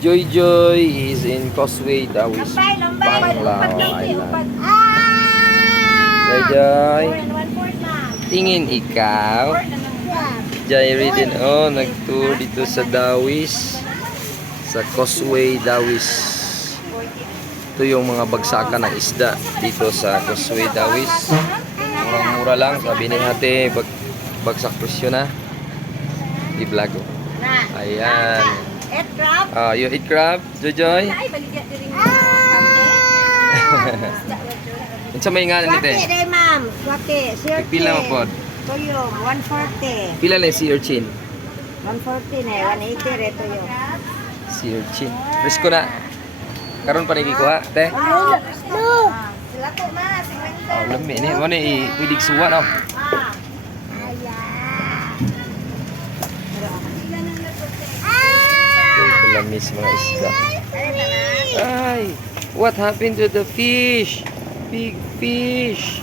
Joy Joy is in Causeway Dawis, Panglao Island. Joy Joy, tingin ikaw. Jairi din nag-tour dito sa Dawis, sa Causeway Dawis. Ito yung mga bagsakan ng isda dito sa Causeway Dawis. Murang-mura lang, sabi ni ate, bagsak presyo na. I-vlog ko. Ayan. You eat crab, Jojoy? Unsa may nga nito? Swati day ma'am. Swati. Sir. Pila mo pod? Tuyong 140. Pila na si urchin? 140 na 180 re tuyong. Si urchin. Risko na. Karon pa nagikuha, te? No. Sila ko ma, Oh, lami ni. Mo ni pwedeng suwa no. Lamis mga isda. Ay, what happened to the fish? Big fish.